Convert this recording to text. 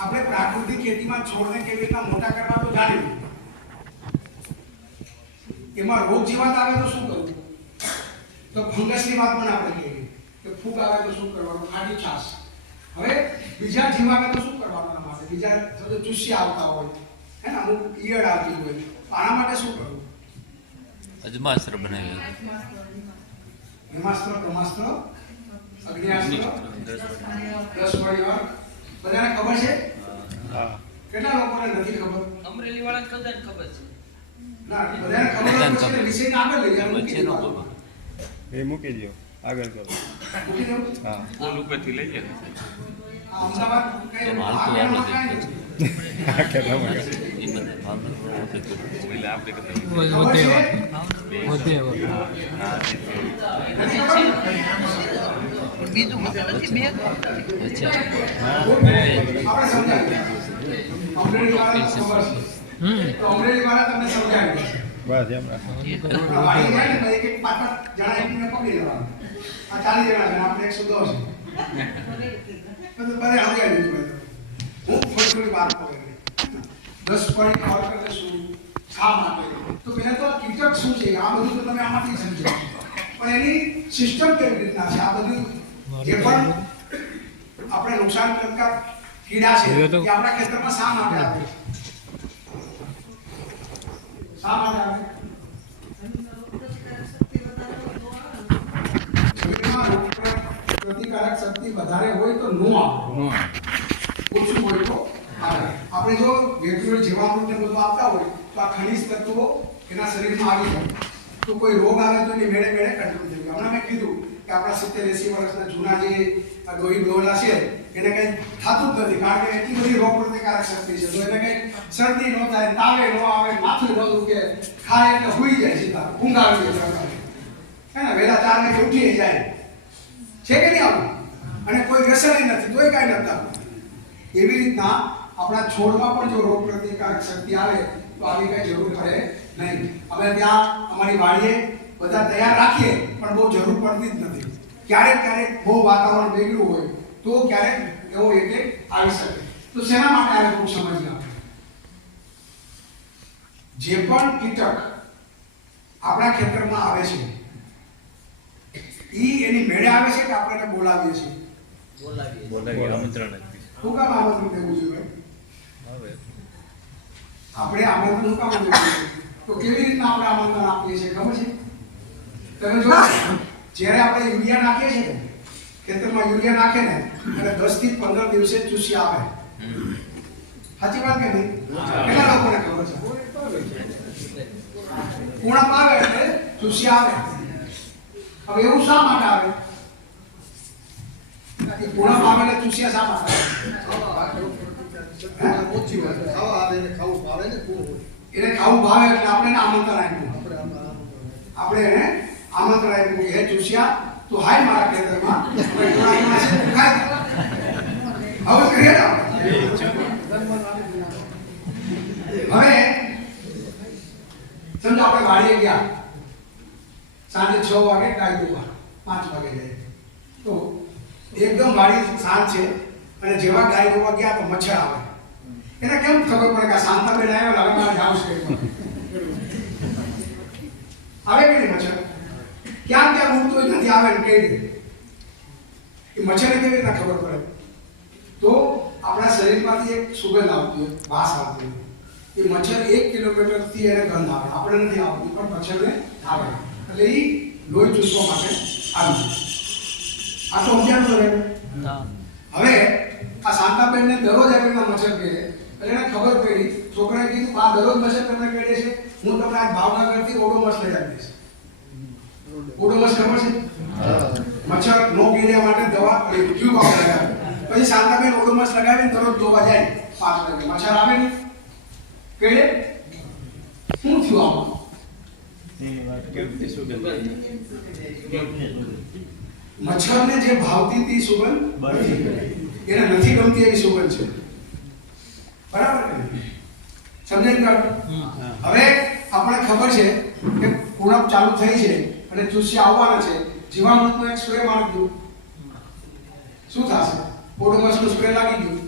આપણે પ્રાકૃતિક ખેતીમાં છોડને કેવી રીતના મોટા કરવા તો જાણ્યું. એમાં રોગ જીવાત આવે તો શું કરવું? તો ફંગસની વાત પણ આપણે કહીએ કે ફૂગ આવે તો શું કરવાનું? ખાટી છાશ. હવે બીજા જીવ આવે તો શું કરવાનું? આના માટે બીજા ચૂસી આવતા હોય હે ને, અમુક ઈયળ આવતી હોય, આના માટે શું કરવું? અજમાસ્ત્ર બનાવી હિમાસ્ત્ર, બ્રહ્માસ્ત્ર, અગ્નિયાસ્ત્ર, 10 પરિવાર. બધાને ખબર છે? હા. કેટલા લોકોને નથી ખબર? અમરેલી વાળાને કદાચ ખબર છે. ના, બધાને ખબર છે. વિષયને આગળ લઈ જાઓ. વચ્ચે નો બોલો. એ મૂકી દો, આગળ કરો. મૂકી દઉં? હા. બોલ ઉપરથી લઈ જાય. આ અમદાવાદ કઈ તો હાલતું આ આપણે કાંઈ જ નથી. આ કેટલા મગજ. એ બધા ભાવનગર આપણે કર્યું. એટલે આપણે ખબર કદાચ છે? બીજું નથી બે અચ્છા. આપણે સમજાવીએ. અમરેલી વાળાને ખબર છે. તો અમરેલી વાળા તમને સમજાવી દેશે. બસ એમ રાખો. વાળી જાય ને તો એક પાંચ જણા એકને પકડી લેવાના. આ 40 જણા છે, આપણે 110 છે. તો બધે સમજાવી દીધું મેં તો. હું થોડી વાત કરું. 10 પોઈન્ટ કોલ કરે શું, શા માટે? તો પહેલા તો કીટક શું છે આ બધું તો તમે આમાંથી સમજો. પણ એની સિસ્ટમ કેવી રીતના છે, આ બધું જે પણ આપણે નુકસાન કરતા કીડા છે એ આપણા ખેતરમાં શા માટે આવે? શા માટે આવે? શરીરમાં રોગ પ્રતિકારક શક્તિ વધારે હોય તો નો આવે, ઓછું હોય તો આવે. આપણે જો વેક્યુલ જીવામૃત ને બધું આપતા હોય તો આ ખનિજ તત્વો એના શરીરમાં આવી જાય તો કોઈ રોગ આવે તો એની મેળે મેળે કંટ્રોલ થઈ જાય. હમણાં મેં કીધું કે આપણા 70-80 વર્ષના જૂના જે ડોહી ડોહલા છે એને કંઈ થતું જ નથી, કારણ કે એટલી બધી રોગ પ્રતિકારક શક્તિ છે. તો એને કંઈ શરદી ન થાય, તાવે ન આવે, માથું ન દુખે, ખાય એટલે સૂઈ જાય, સીધા ઊંઘ આવી જાય હે ને, વહેલા 4 વાગે ઉઠી જાય છે કે નહીં આવું? અને કોઈ વ્યસન નથી તોય કાંઈ નથી થતું. એવી રીતના આપણા છોડમાં પણ જો રોગ પ્રતિકારક શક્તિ આવે તો આવી કઈ જરૂર પડે નહીં. અમે ત્યાં અમારી વાડીએ બધા તૈયાર રાખીએ પણ બહુ જરૂર પડતી જ નથી. ક્યારેક ક્યારેક બહુ વાતાવરણ બગડ્યું હોય તો ક્યારેક એવો એટલે આવી શકે. તો શેના માટે આવે ખૂબ સમજીએ આપણે. જે પણ કીટક આપણા ખેતરમાં આવે છે ઈ એની મેળે આવે છે કે આપણે એને બોલાવીએ છીએ? બોલાવી આમંત્રણ આપી. શું કામ આમંત્રણ દેવું જોઈએ? હવે આપણે આમંત્રણ શું કામ દેવું જોઈએ? તો કેવી રીતના આપણે આમંત્રણ આપીએ છીએ ખબર છે? તમે જો જ્યારે આપણે યુરિયા નાખીએ છીએ ખેતરમાં યુરિયા નાખે ને એટલે 10 થી 15 દિવસે ચૂસી આવે. સાચી વાત કે નહીં? કેટલા લોકોને ખબર છે? પૂર્ણ આવે એટલે ચૂસી આવે. હવે એવું શા માટે આવે? પૂર્ણ આવે એટલે ચૂસિયા શા માટે આવે? એને ખાવું ભાવે એટલે આપણે એને આમંત્રણ આપ્યું. આપણે એને આમંત્રણ આપ્યું કે હે ચૂસિયા તું હાય મારા ખેતરમાં, હવે કરીએ ને. હવે સમજો આપણે વાડીએ ગયા, સાંજે 6 વાગે ગાય દોવા 5 વાગે જાય તો એકદમ વાડી શાંત છે અને જેવા ગાય દોવા ગયા તો મચ્છર આવે. એને કેમ ખબર પડે કે શાંતાબેન આવ્યા હવે મારે જાવું છે? આવે કે નહીં મચ્છર? ક્યાં ક્યાં ઉડતું નથી આવે ને કહી દે. એ મચ્છરને કેવી રીતના ખબર પડે? તો આપણા શરીરમાંથી એક સુગંધ આવતી હોય, વાસ આવતી હોય. એ મચ્છર 1 કિલોમીટરથી એને ગંધ આવે, આપણે નથી આવતી પણ મચ્છરને આવે. એટલે એ લોહી ચૂસવા માટે આવી જાય. આ તો અભ્યાસ રહે. હવે આ શાંતાબેનને દરરોજ આવી મચ્છર કહે એટલે એને ખબર પડી. છોકરાએ કીધું આ દરરોજ મચ્છર તમને કહે છે, હું તમને આજ ભાવનગરથી ઓડોમસ લઈ આપીશ. ઓડોમસ ખબર છે? મચ્છર નો કીડ્યા માટે દવા ટ્યુબ આપણે લગાવે. પછી શાંતાબેન ઓડોમસ લગાવીને દરરોજ ધોવા જાય 5 વાગે. મચ્છર આવે ને કીડે શું થયું આમાં? મચ્છરને જે ભાવતી હતી સુગંધ એને નથી ગમતી એવી સુગંધ છે. બરાબર ને? સમજાઈ ગયું? હવે આપણે ખબર છે કે પૂર્ણપ ચાલુ થઈ છે અને ચૂસી આવવાના છે. જીવામૃતનો એક સ્પ્રે મારી દો, શું થશે? ઓડોમસનો સ્પ્રે લાગી ગયો